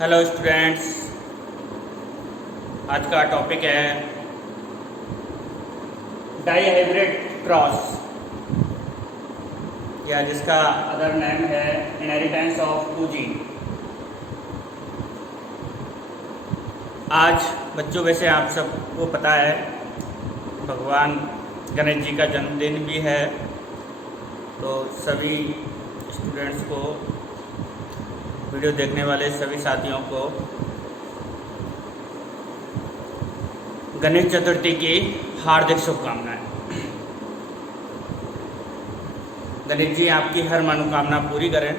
Hello students, आज का topic है डाईहाइब्रिड क्रॉस, या जिसका अदर नेम है इनहेरिटेंस ऑफ टू जीन। आज बच्चों, वैसे आप सबको पता है भगवान गणेश जी का जन्मदिन भी है, तो सभी स्टूडेंट्स को, वीडियो देखने वाले सभी साथियों को गणेश चतुर्थी की हार्दिक शुभकामनाएं। गणेश जी आपकी हर मनोकामना पूरी करें।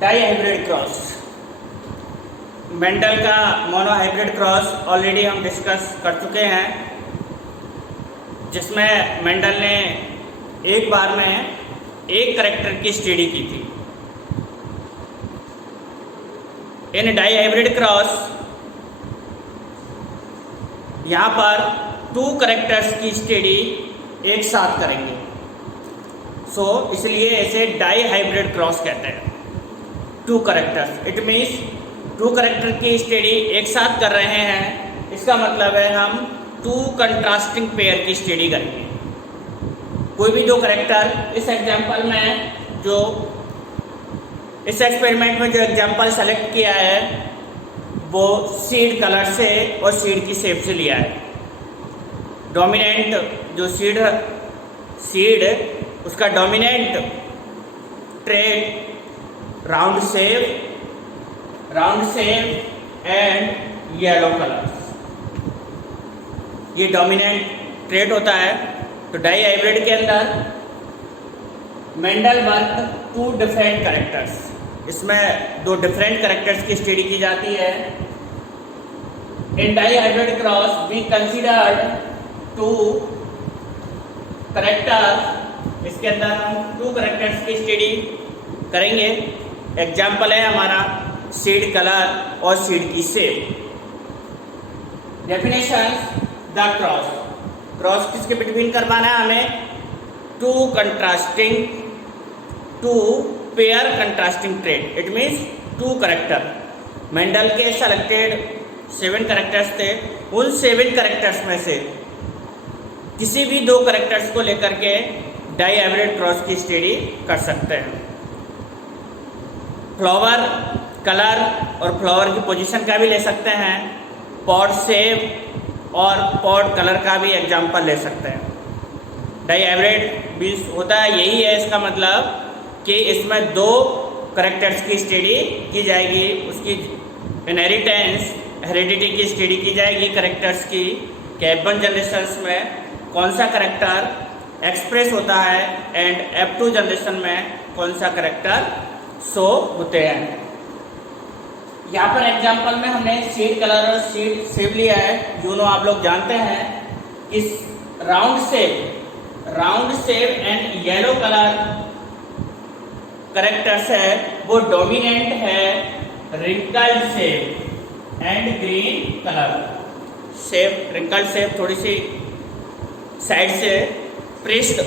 डाईहाइब्रिड क्रॉस, मेंडल का मोनोहाइब्रिड क्रॉस ऑलरेडी हम डिस्कस कर चुके हैं, जिसमें मेंडल ने एक बार में एक करैक्टर की स्टडी की थी। इन डाईहाइब्रिड क्रॉस यहाँ पर 2 करैक्टर्स की स्टडी एक साथ करेंगे, इसलिए इसे डाईहाइब्रिड क्रॉस कहते हैं। 2 करैक्टर्स, इट मीन्स 2 करैक्टर की स्टडी एक साथ कर रहे हैं। इसका मतलब है हम 2 कंट्रास्टिंग पेयर की स्टडी करेंगे। कोई भी 2 करैक्टर, इस एग्जाम्पल में जो इस एक्सपेरिमेंट में जो एग्जाम्पल सेलेक्ट किया है वो सीड कलर से और सीड की शेप से लिया है। डोमिनेंट जो सीड उसका dominant trait round shape and yellow colour, ये डोमिनेंट ट्रेट होता है। तो डाईहाइब्रिड के अंदर मेंडल वर्क 2 डिफरेंट कैरेक्टर्स, इसमें 2 डिफरेंट कैरेक्टर्स की स्टडी की जाती है। In dihybrid cross we considered 2 characters, इसके अंदर हम 2 कैरेक्टर्स की स्टडी करेंगे। एग्जाम्पल है हमारा सीड कलर और सीड की शेप। डेफिनेशन, द क्रॉस किसके बिटवीन करवाना है हमें? 2 pair contrasting trait, it means 2 character. Mendel के सेलेक्टेड 7 करैक्टर्स थे, उन 7 करैक्टर्स में से किसी भी 2 करैक्टर्स को लेकर के डाईहाइब्रिड क्रॉस की स्टडी कर सकते हैं। फ्लावर कलर और फ्लावर की पोजीशन का भी ले सकते हैं, पॉड शेप और पॉड कलर का भी एग्जाम्पल ले सकते हैं। डाईहाइब्रिड भी होता है, यही है इसका मतलब कि इसमें 2 करैक्टर्स की स्टडी की जाएगी, उसकी इनहेरिटेंस हेरिडिटी की स्टडी की जाएगी करैक्टर्स की, कि F1 जनरेशन्स में कौन सा करैक्टर एक्सप्रेस होता है एंड F2 जनरेशन में कौन सा करैक्टर शो होते हैं। यहाँ पर एग्जाम्पल में हमने सीड कलर और सीड शेप लिया है। दोनों आप लोग जानते हैं कि round shape and yellow colour characters है, वो डोमिनेंट है wrinkled shape and green colour. Shape, wrinkled shape थोड़ी सी साइड से प्रेस्ड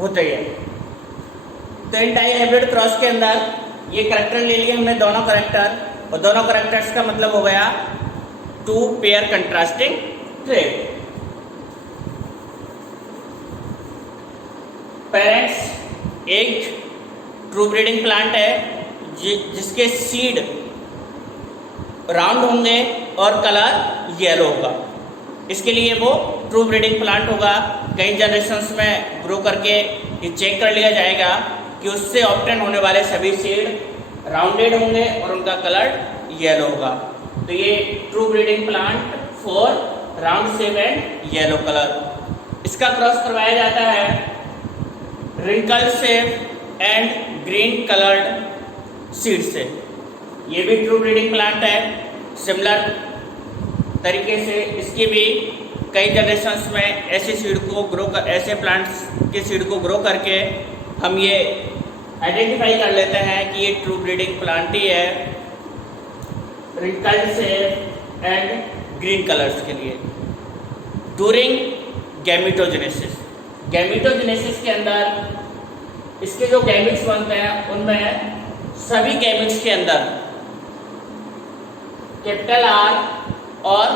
होती है। तो इन डाईहाइब्रिड क्रॉस के अंदर ये करैक्टर ले लिए हमने, दोनों करैक्टर, और दोनों करैक्टर्स का मतलब हो गया 2 पेयर कंट्रास्टिंग ट्रेट। पेरेंट्स एक ट्रू ब्रीडिंग प्लांट है जिसके सीड राउंड होंगे और कलर येलो होगा, इसके लिए वो ट्रू ब्रीडिंग प्लांट होगा। कई जनरेशन्स में ग्रो करके ये चेक कर लिया जाएगा कि उससे ऑब्टेन होने वाले सभी सीड राउंडेड होंगे और उनका कलर येलो होगा। तो ये true breeding plant for round shape and yellow colour. इसका क्रॉस करवाया जाता है wrinkle shape and green coloured seed से। ये भी ट्रू ब्रीडिंग प्लांट है। सिमिलर तरीके से इसकी भी कई जनरेशन्स में ऐसे प्लांट्स के सीड को ग्रो करके हम ये आइडेंटिफाई कर लेते हैं कि ये ट्रू ब्रीडिंग प्लांट ही है, wrinkled shape and green colours के लिए। ड्यूरिंग गैमेटोजेनेसिस, गैमेटोजेनेसिस के अंदर इसके जो गैमेट्स बनते हैं उनमें सभी गैमेट्स के अंदर कैपिटल आर और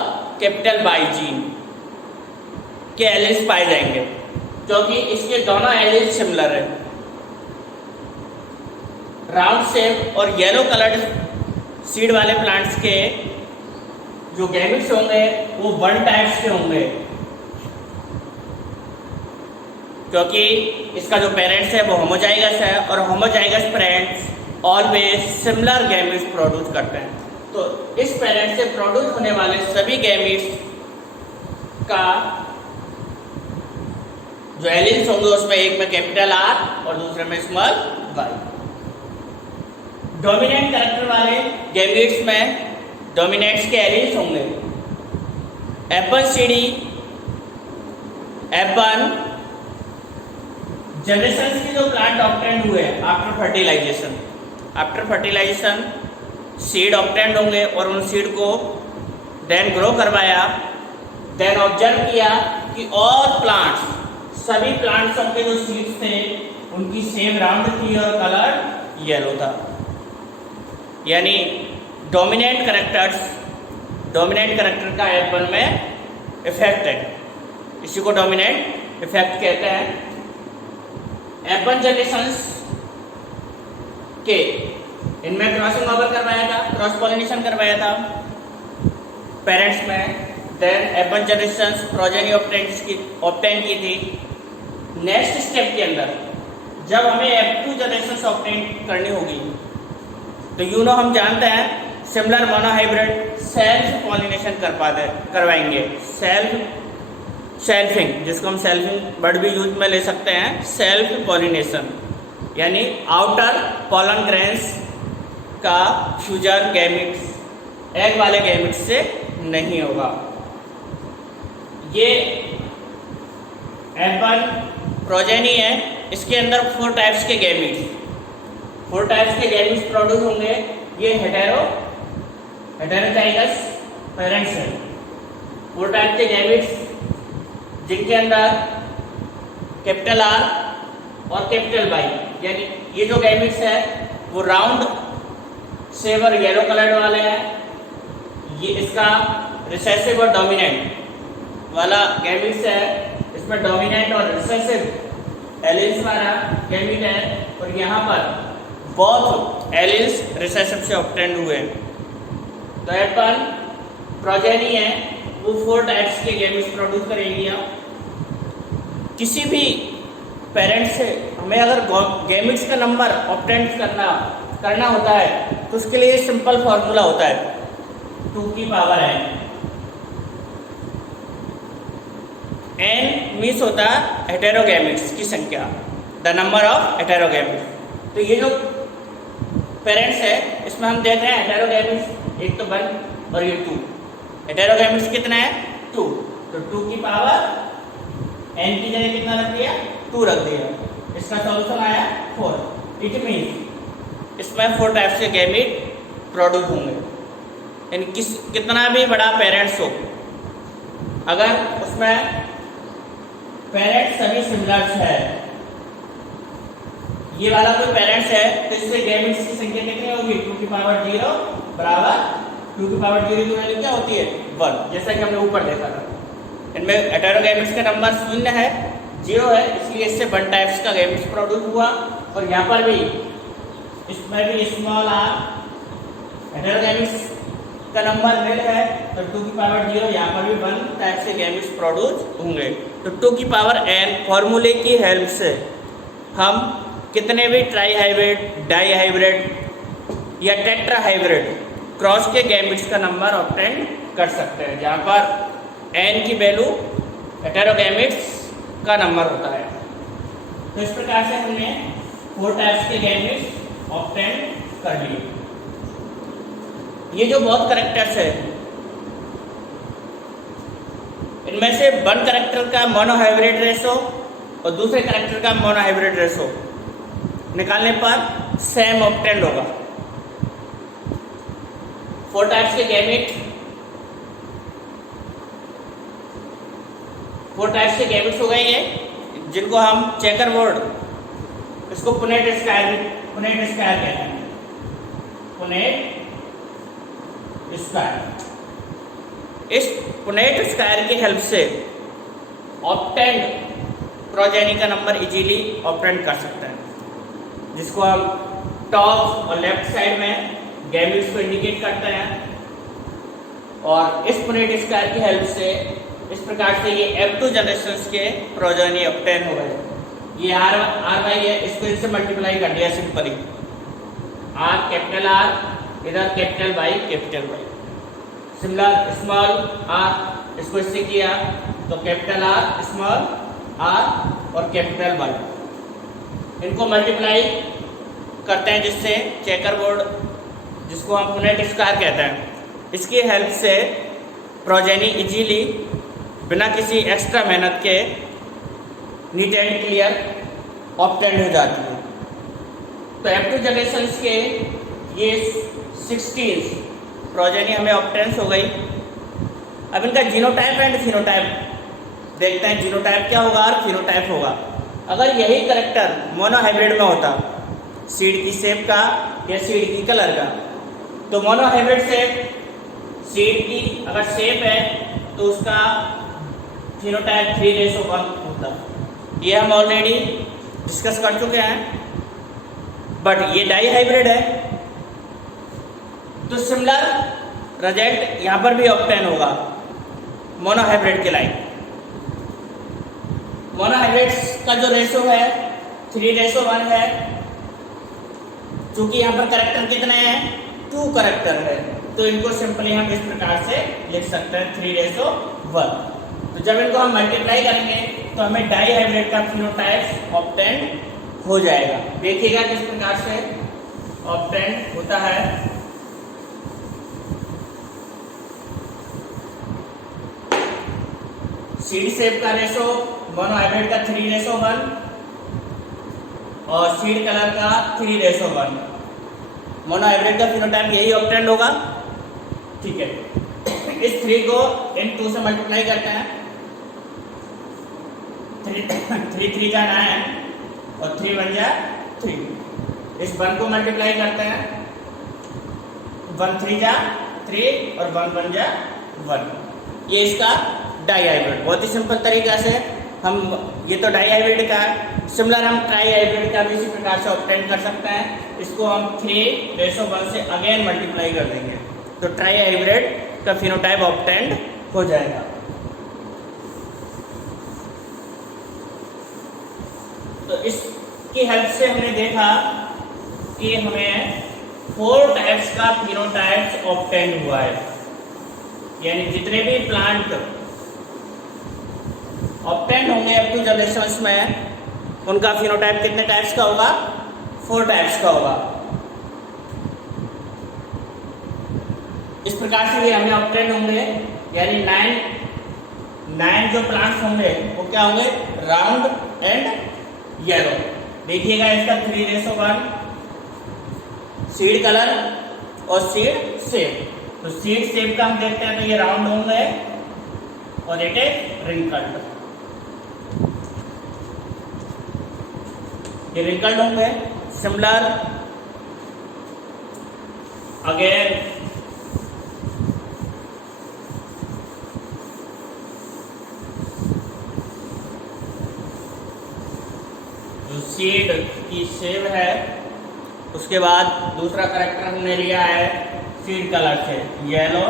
कैपिटल वाई जीन के एलील्स पाए जाएंगे, क्योंकि इसके दोनों एलील्स सिमिलर है। राउंड शेप और येलो कलर्ड सीड वाले प्लांट्स के जो गैमेट्स होंगे वो वन टाइप्स के होंगे, क्योंकि इसका जो पेरेंट्स है वो होमोजाइगस है और homozygous parents always similar gametes produce करते हैं। तो इस पेरेंट से प्रोड्यूस होने वाले सभी गैमेट्स का जो एलील्स होंगे उसमें एक में कैपिटल आर और दूसरे में स्मॉल वाई। डोमिनेंट कैरेक्टर वाले गैमेट्स में डोमिनेंट्स के एलील्स होंगे F1CD, F1 जनरेशन की जो प्लांट ऑब्टेंड हुए आफ्टर फर्टिलाइजेशन सीड ऑब्टेंड होंगे और उन सीड को देन ग्रो करवाया, देन ऑब्जर्व किया कि ऑल प्लांट्स सभी प्लांट्स के जो सीड्स थे उनकी सेम राउंड थी और कलर येलो था। यानी डोमिनेंट करेक्टर का F1 में इफेक्ट है, इसी को डोमिनेंट इफेक्ट कहते हैं। F1 जनरेशंस के इनमें क्रॉसिंग ओवर करवाया था, क्रॉस पॉलिनेशन करवाया था पेरेंट्स में, then F1 generations progeny obtain की थी। नेक्स्ट स्टेप के अंदर जब हमें F2 जनरेशंस ऑब्टेन करनी होगी तो हम जानते हैं सिमिलर मोनोहाइब्रिड सेल्फ पॉलिनेशन करवाएंगे। सेल्फिंग, जिसको हम सेल्फिंग वर्ड भी यूज में ले सकते हैं, सेल्फ पॉलिनेशन, यानी आउटर पॉलन ग्रेन्स का फ्यूजन गैमेट्स एग वाले गैमेट्स से नहीं होगा। ये F1 प्रोजेनी है, इसके अंदर 4 टाइप्स के गैमेट्स प्रोड्यूस होंगे। ये हेटेरोजाइगस पेरेंट्स है, 4 टाइप के गैमेट्स जिनके अंदर कैपिटल आर और कैपिटल वाई, यानी ये जो गैमेट्स है वो राउंड सेवर येलो कलर्ड वाले हैं। ये इसका रिसेसिव और डोमिनेंट वाला गैमेट्स है, इसमें डोमिनेंट और रिसेसिव एलील्स वाला गैमेट है और यहाँ पर बोथ एलील्स रिसेसिव से ऑब्टेंड हुए। तो F1 प्रोजेनी है, वो 4 टाइप्स के गैमेट्स प्रोड्यूस करेंगी। किसी भी पेरेंट से हमें अगर गैमेट्स का नंबर ऑब्टेन करना होता है तो उसके लिए सिंपल फॉर्मूला होता है 2 की पावर n मीन्स होता है हेटेरोगैमेट्स की संख्या, द नंबर ऑफ हेटेरोगैमेट्स। तो ये जो पेरेंट्स है इसमें हम देख रहे हैं हेटेरोगैमेट्स एक तो 1 और ये 2। हेटेरोगैमेट्स कितना है 2, तो 2 की पावर n की जगह कितना रख दिया 2 रख दिया, इसका सॉल्यूशन आया 4। इट मीन्स इसमें 4 टाइप्स के गैमेट प्रोड्यूस होंगे। यानी कितना भी बड़ा पेरेंट्स हो, अगर उसमें पेरेंट्स सभी सिमिलर है, ये वाला कोई पेरेंट्स है तो इससे गैमेट्स की संख्या कितनी होगी 2 की पावर 0 बराबर 2 की पावर 0 की वैल्यू क्या होती है 1, जैसा कि हमने ऊपर देखा था। इनमें हेटेरोगैमेट्स का नंबर 0 है 0 है, इसलिए इससे 1 टाइप्स का गैमेट्स प्रोड्यूस हुआ। और यहाँ पर भी इसमें भी स्मॉल r हेटेरोगैमेट्स का नंबर मिल है तो 2 की पावर 0, यहाँ पर भी 1 टाइप से गैमेट्स प्रोड्यूस होंगे। तो 2 की पावर n फॉर्मूले की हेल्प से हम कितने भी ट्राई हाइब्रिड, डाई हाइब्रिड या टेट्रा हाइब्रिड क्रॉस के गैमेट्स का नंबर ऑब्टेन कर सकते हैं, जहाँ पर n की वैल्यू हेटेरोगैमेट्स का नंबर होता है। तो इस प्रकार से हमने 4 टाइप्स के गैमेट्स ऑब्टेन कर लिए। ये जो बहुत कैरेक्टर्स है इनमें से 1 कैरेक्टर का मोनोहाइब्रिड रेशो और दूसरे कैरेक्टर का मोनोहाइब्रिड रेशो निकालने पर सेम ऑब्टेंड होगा। 4 टाइप्स के गैमेट 4 टाइप्स के गैमेट्स हो गए ये, जिनको हम चेकर बोर्ड, इसको पुनेट स्क्वायर कहते हैं। Punnett square. इस पुनेट स्क्वायर की हेल्प से ऑप्टेंड प्रोजेनी का नंबर इजीली ऑप्टेंड कर सकते हैं, जिसको हम टॉप और लेफ्ट साइड में गैमेट्स को इंडिकेट करते हैं। और इस पुनेट स्क्वायर की हेल्प से इस प्रकार से ये F2 जनरेशंस के प्रोजेनी ऑप्टेन हो गए। ये आर वाई है, इसको इससे मल्टीप्लाई कर दिया सिंपली, आर कैपिटल आर, इधर capital Y capital Y. Similar small R, इसको इससे किया तो कैपिटल आर स्मॉल आर और कैपिटल वाई, इनको मल्टीप्लाई करते हैं, जिससे चेकर बोर्ड, जिसको हम पुनेट स्क्वायर कहते हैं, इसकी हेल्प से प्रोजेनी इजीली बिना किसी एक्स्ट्रा मेहनत के नीट एंड क्लियर ऑप्टेंड हो जाती है। तो F2 जनरेशंस के ये 16 प्रोजेनी हमें ऑप्टेंस हो गई। अब इनका जीनोटाइप एंड फिनोटाइप देखते हैं। जीनोटाइप क्या होगा और फिनोटाइप होगा। अगर यही करेक्टर मोनोहाइब्रिड में होता, सीड की शेप का या सीड की कलर का, तो मोनोहाइब्रिड शेप, सीड की अगर शेप है तो उसका फिनोटाइप 3:1 होता। ये हम ऑलरेडी डिस्कस कर चुके हैं। बट ये डाई हाइब्रिड है, तो सिमिलर रिजल्ट यहाँ पर भी ऑब्टेन होगा मोनोहाइब्रिड के लाइक। मोनोहाइब्रिड्स का जो रेशो है 3:1 है। चूंकि यहाँ पर करेक्टर कितने हैं, 2 करेक्टर है, तो इनको सिंपली हम इस प्रकार से लिख सकते हैं 3:1। तो जब इनको हम मल्टीप्लाई करेंगे तो हमें डाई हाइब्रिड का फिनोटाइप ऑब्टेन हो जाएगा। देखिएगा किस प्रकार से ऑब्टेन होता है। सीड शेप का रेशो मोनोहाइब्रिड का 3:1 और सीड कलर का 3:1। मोनोहाइब्रिड का फिनोटाइप यही ऑब्टेन होगा। ठीक है, इस 3 को इन 2 से मल्टीप्लाई करते हैं। 3 जा 9 और 3 बन जा 3। इस 1 को मल्टीप्लाई करते हैं, 1 3 जा 3 और 1 बन जा 1। ये इसका डाई हाइब्रिड। बहुत ही सिंपल तरीका से हम, ये तो डाई हाइब्रिड का है, सिमिलर हम ट्राई हाइब्रिड का भी इसी प्रकार से ऑब्टेन कर सकते हैं। इसको हम 3:1 से अगेन मल्टीप्लाई कर देंगे, तो ट्राई हाइब्रिड का फिनोटाइप ऑब्टेंड हो जाएगा। तो इसकी हेल्प से हमने देखा कि हमें 4 टाइप्स का फिनोटाइप्स ऑब्टेंड हुआ है। यानी जितने भी प्लांट ऑब्टेंड होंगे F2 जनरेशंस में, उनका फिनोटाइप कितने टाइप्स का होगा, 4 टाइप्स का होगा। इस प्रकार से भी हमें ऑब्टेंड होंगे, यानी 9 जो प्लांट्स होंगे वो क्या होंगे, राउंड एंड येलो। देखिएगा इसका 3:1 सीड कलर और सीड शेप। तो सीड शेप का हम देखते हैं तो ये राउंड होंगे और इट इज रिंकल्ड, ये रिंकल्ड होंगे। सिमिलर अगेन सीड की शेप है, उसके बाद दूसरा करेक्टर हमने लिया है सीड कलर से, येलो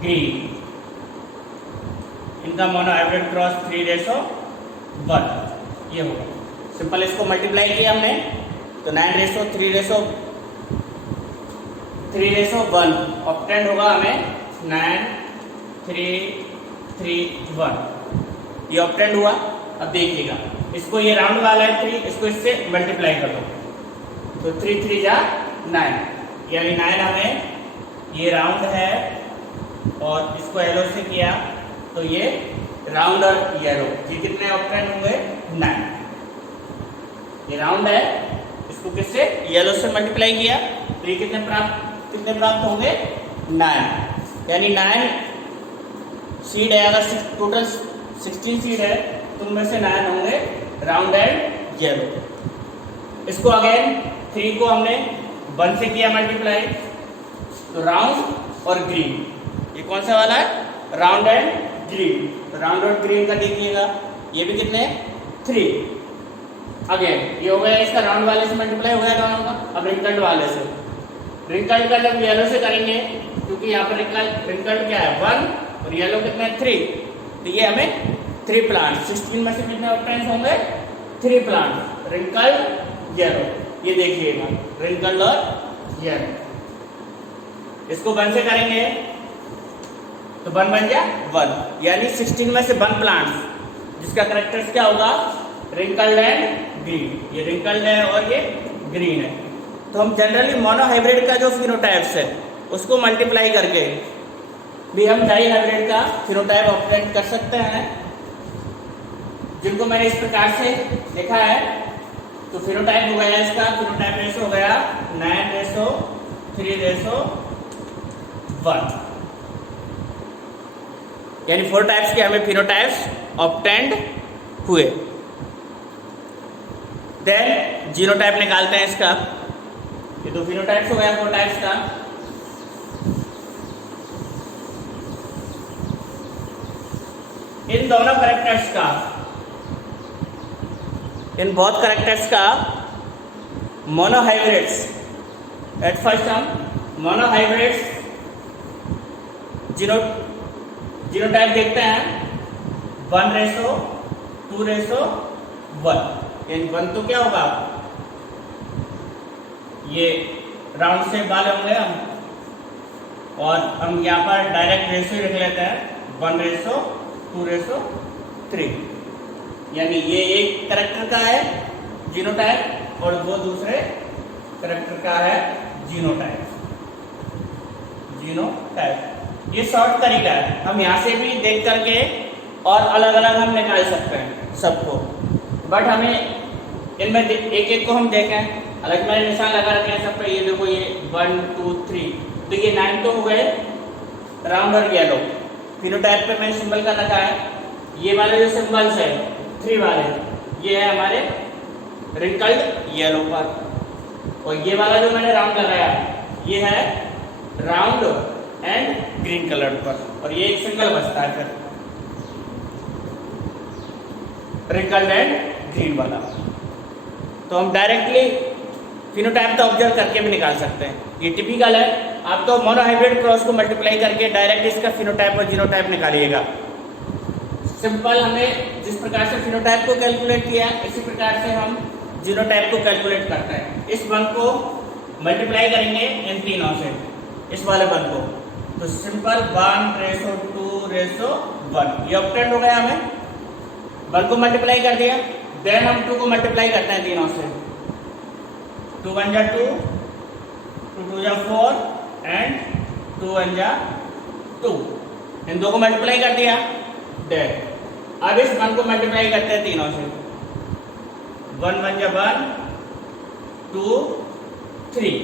ग्रीन। इनका मोनोहाइब्रिड क्रॉस 3:1 ये होगा। सिंपल इसको मल्टीप्लाई किया हमने तो 9:3:1 ऑब्टेंड होगा हमें 9:3:1 ये ऑब्टेंड हुआ। अब देखिएगा इसको, ये राउंड वाला है 3, इसको इससे मल्टीप्लाई कर दो तो 3 3 जा 9, यानी 9 हमें, ये राउंड है और इसको येलो से किया तो ये राउंड और येलो, ये कितने ऑब्टेंड होंगे 9। ये राउंड है, इसको किससे, येलो से मल्टीप्लाई किया तो ये कितने प्राप्त होंगे 9, यानी 9 सीड है। अगर टोटल 16 सीड है तो उनमें से 9 होंगे राउंड एंड येलो। इसको अगेन 3 को हमने 1 से किया मल्टीप्लाई, तो राउंड और ग्रीन, ये कौन सा वाला है, राउंड एंड ग्रीन। तो राउंड और ग्रीन का देखिएगा, ये भी कितने 3। अगेन ये हो गया इसका राउंड वाले से मल्टीप्लाई हो गया दोनों का। अब रिंकल्ड वाले से, रिंकल्ड का जब येलो से करेंगे, क्योंकि यहाँ पर रिंकल्ड क्या है 1 और येलो कितना है 3, तो ये हमें 3 प्लांट, 16 में से कितने ऑप्शंस होंगे 3 प्लांट, रिंकल्ड येलो। ये देखिएगा रिंकल्ड और येलो, इसको 1 से करेंगे तो 1 बन गया 1, यानी 16 में से 1 प्लांट जिसका करेक्टर्स क्या होगा, रिंकल्ड एंड ग्रीन। ये रिंकल्ड है और ये ग्रीन है। तो हम जनरली मोनोहाइब्रिड का जो फिनोटाइप्स है उसको मल्टीप्लाई करके भी हम डाई हाइब्रिड का फिनोटाइप ऑब्टेन कर सकते हैं, जिनको मैंने इस प्रकार से देखा है। तो फिनोटाइप हो गया इसका, फिनोटाइप रेशो हो गया 9:3:1, यानी 4 टाइप्स के हमें फिनोटाइप्स ऑब्टेन्ड हुए। देन जीनोटाइप निकालते हैं इसका, ये 2 फिनोटाइप्स हो गया 4 टाइप्स का। इन दोनों कैरेक्टर्स का, इन बहुत कैरेक्टर्स का मोनोहाइब्रिड्स, एट फर्स्ट हम मोनोहाइब्रिड्स जीनोटाइप देखते हैं 1:2:1, यानी 1 तो क्या होगा, ये राउंड शेप वाले होंगे हम, और हम यहाँ पर डायरेक्ट रेशो रख लेते हैं 1:2:3, यानी ये एक कैरेक्टर का है जीनोटाइप और वो दूसरे कैरेक्टर का है जीनोटाइप। ये शॉर्ट तरीका है, हम यहाँ से भी देख करके और अलग अलग हम निकाल सकते हैं सबको, बट हमें इनमें एक एक को हम देखें। अलग मैंने निशान लगा रखे हैं सब पे, ये देखो ये 1 2 3, तो ये 9 तो हो गए राउंड और येलो। फिनोटाइप पे मैंने सिंबल का रखा है, ये वाले जो सिंबल्स है 3 वाले, ये है हमारे रिंकल्ड येलो पर, और ये वाला जो मैंने राउंड लगाया ये है राउंड एंड ग्रीन कलर पर, और ये एक सिंगल बचता है फिर रिंकल्ड एंड ग्रीन वाला। तो हम डायरेक्टली फिनोटाइप का ऑब्जर्व करके भी निकाल सकते हैं, ये टिपिकल है। आप तो मोनोहाइब्रिड क्रॉस को मल्टीप्लाई करके डायरेक्ट इसका फिनोटाइप और जीनोटाइप निकालिएगा। सिंपल हमने जिस प्रकार से फिनोटाइप को कैलकुलेट किया इसी प्रकार से हम जीनोटाइप को कैलकुलेट करते हैं। इस 1 को मल्टीप्लाई करेंगे इन तीनों से, इस वाले 1 को, तो सिंपल 1:2:1, ये ऑब्टेन हो गया। हमें 1 को मल्टीप्लाई कर दिया, देन हम 2 को मल्टीप्लाई करते हैं तीनों से, 2 1 जा 2, 2 2 जा 4 एंड 2 1 जा 2, इन 2 को मल्टीप्लाई कर दिया। देन अब इस 1 को मल्टीप्लाई करते हैं तीनों से, 1 1 जा 1, 2 3,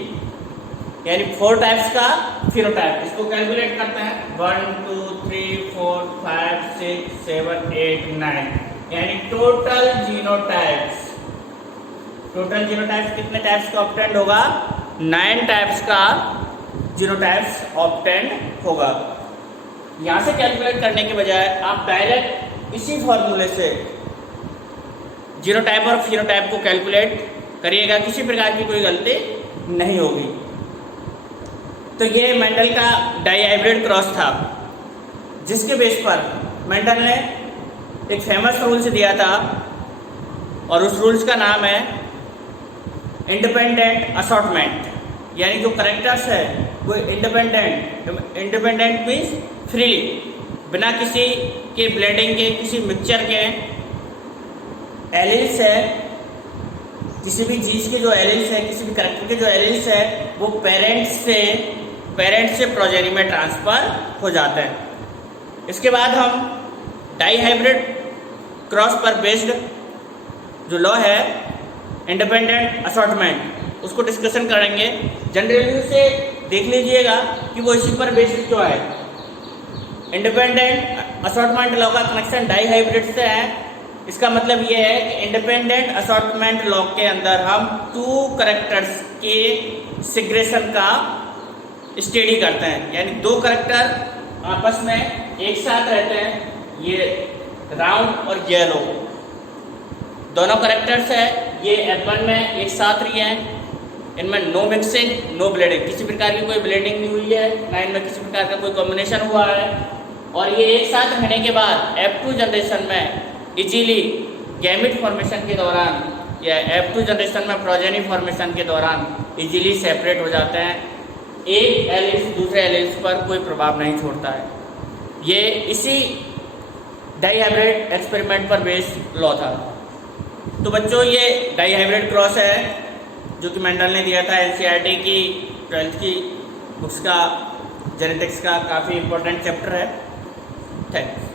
यानी 4 टाइप्स का फिनोटाइप। इसको कैलकुलेट करते हैं 1 2 3 4 5 6 7 8 9, यानी टोटल जीनोटाइप्स कितने टाइप्स का ऑब्टेंड होगा, 9 टाइप्स का जीनोटाइप्स ऑब्टेंड होगा। यहाँ से कैलकुलेट करने के बजाय आप डायरेक्ट इसी फॉर्मूले से जीनोटाइप और फिनोटाइप को कैलकुलेट करिएगा, किसी प्रकार की कोई गलती नहीं होगी। तो ये मेंडल का डाई हाइब्रिड क्रॉस था, जिसके बेस पर मेंडल ने एक फेमस रूल्स दिया था, और उस रूल्स का नाम है इंडिपेंडेंट असॉर्टमेंट, यानी जो करेक्टर्स है वो इंडिपेंडेंट मीन्स फ्रीली, बिना किसी के ब्लेंडिंग के, किसी मिक्सचर के एलिल्स है, किसी भी चीज़ के जो एलिल्स है, किसी भी करेक्टर के जो एलिल्स है वो पेरेंट्स से प्रोजेनी में ट्रांसफ़र हो जाते हैं। इसके बाद हम डाई हाइब्रिड क्रॉस पर बेस्ड जो लॉ है इंडिपेंडेंट असॉर्टमेंट, उसको डिस्कशन करेंगे। जनरली उसे देख लीजिएगा कि वो इसी पर बेस्ड क्यों है। इंडिपेंडेंट असॉर्टमेंट लॉ का कनेक्शन डाई हाइब्रिड से है, इसका मतलब ये है कि इंडिपेंडेंट असॉर्टमेंट लॉग के अंदर हम 2 करैक्टर्स के सिग्रेशन का स्टडी करते हैं, यानी 2 करैक्टर आपस में एक साथ रहते हैं, ये राउंड और येलो दोनों करैक्टर्स है, ये F1 में एक साथ रही हैं, इनमें नो मिक्सिंग नो ब्लेडिंग, किसी प्रकार की कोई ब्लेडिंग नहीं हुई है, ना इनमें किसी प्रकार का कोई कॉम्बिनेशन हुआ है, और ये एक साथ रहने के बाद F2 जनरेशन में इजीली गैमेट फॉर्मेशन के दौरान या F2 जनरेशन में प्रोजेनी फॉर्मेशन के दौरान इजीली सेपरेट हो जाते हैं, एक एलिस दूसरे एलिस पर कोई प्रभाव नहीं छोड़ता है। ये इसी डाईहाइब्रिड एक्सपेरिमेंट पर बेस्ड लॉ था। तो बच्चों ये डाईहाइब्रिड क्रॉस है जो कि मेंडल ने दिया था, एनसीईआरटी की 12th की बुक्स का जेनेटिक्स का काफ़ी इंपॉर्टेंट चैप्टर है। थैंक्स।